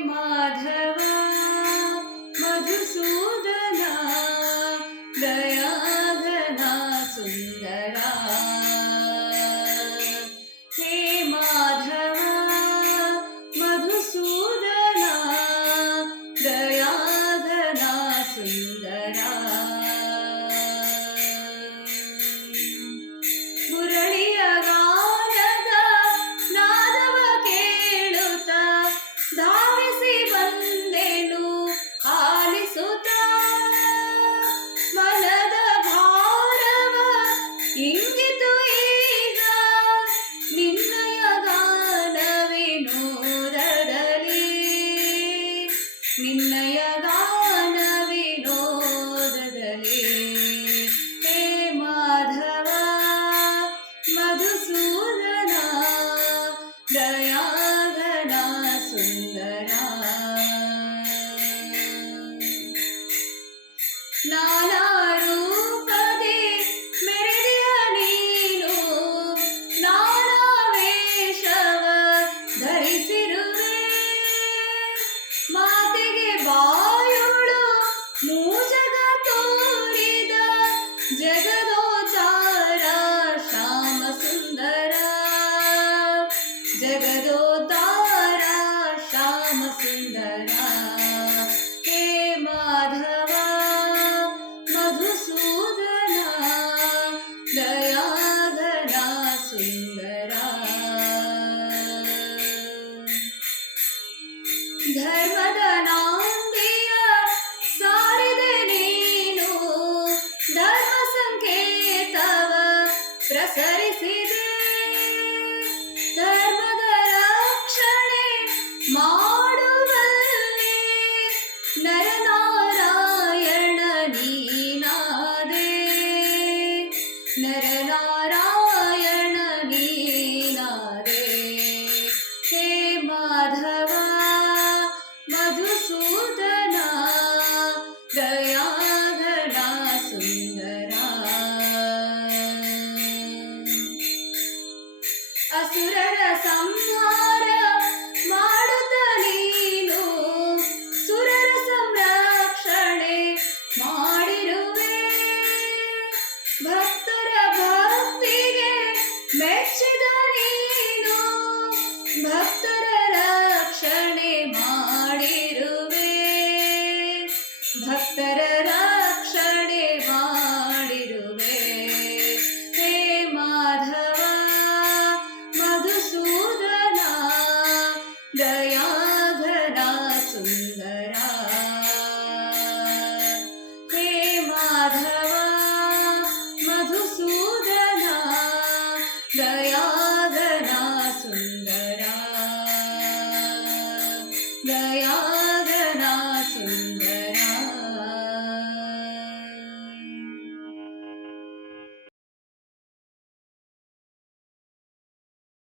माधव मधुसूदना दयाघना सुंदरा हे माधव मधुसूदना दयाघना सुंदरा ಮುರಳಿಯ ಗಾನದ ನಾದವ ಕೇಳುತ್ತ ಧಾವಿಸಿ ಬಂದೆನು ಆಲಿಸುತ್ತ ಮನದ ಭಾರವ ಇಂಗಿತು ಈಗ ನಿನ್ನಯ ಗಾನವಿನೋದದಲ್ಲಿ ನಿನ್ನಯ ಗಾನವಿನೋದದಲ್ಲಿ ಹೇ ಮಾಧವ ಮಧುಸೂದನ ದಯಾಘನ ಸುಂದರ ನಾನಾ ರೂಪದೆ ಮೆರೆದೆಯ ನೀನು ನಾನಾ ವೇಷವ ಧರಿಸಿರುವೆ ಮಾತೆಗೆ ಬಾಯೋಳು ಮೂಜಗ ತೋರಿದ ಜಗದೋತಾರ ಶ್ಯಾಮ ಸುಂದರ ಜಗದೋತಾರ ಶ್ಯಾಮ ಸುಂದರ ಹೇ ಮಾಧವ ಮಧುಸೂದನ ದಯಾಘನ ಸುಂದರ ಧರ್ಮದ ನಾಂದಿಯ ಸಾರಿದೆ ನೀನು ಧರ್ಮ ಸಂಕೇತವ ಪ್ರಸರಿಸಿದೆ ಧರ್ಮದ ರಕ್ಷಣೆ ಮಾಡುವಲ್ಲಿ ನರನಾರಾಯಣ ನೀನಾದೆ ನರನಾರಾಯಣ ನೀನಾದೆ ಹೇ ಮಾಧವ ಮಧುಸೂದನ ದಯಾಘನ ಸುಂದರ ಅಸುರರ ಸಂಹಾರ ಮಾಡುತ್ತ ನೀನು ಸುರರ ಸಂರಕ್ಷಣೆ ಮಾಡಿರುವೆ ಭಕ್ತರ ಭಕ್ತಿಗೆ ಮೆಚ್ಚಿದ ನೀನು ಭಕ್ತರ ರಕ್ಷಣೆ ಮಾಡಿರುವೆ ಭಕ್ತರ ರಕ್ಷಣೆ ಮಾಡಿರುವೆ ಹೇ ಮಾಧವ ಮಧುಸೂದನ ದಯಾಘನ ಸುಂದರ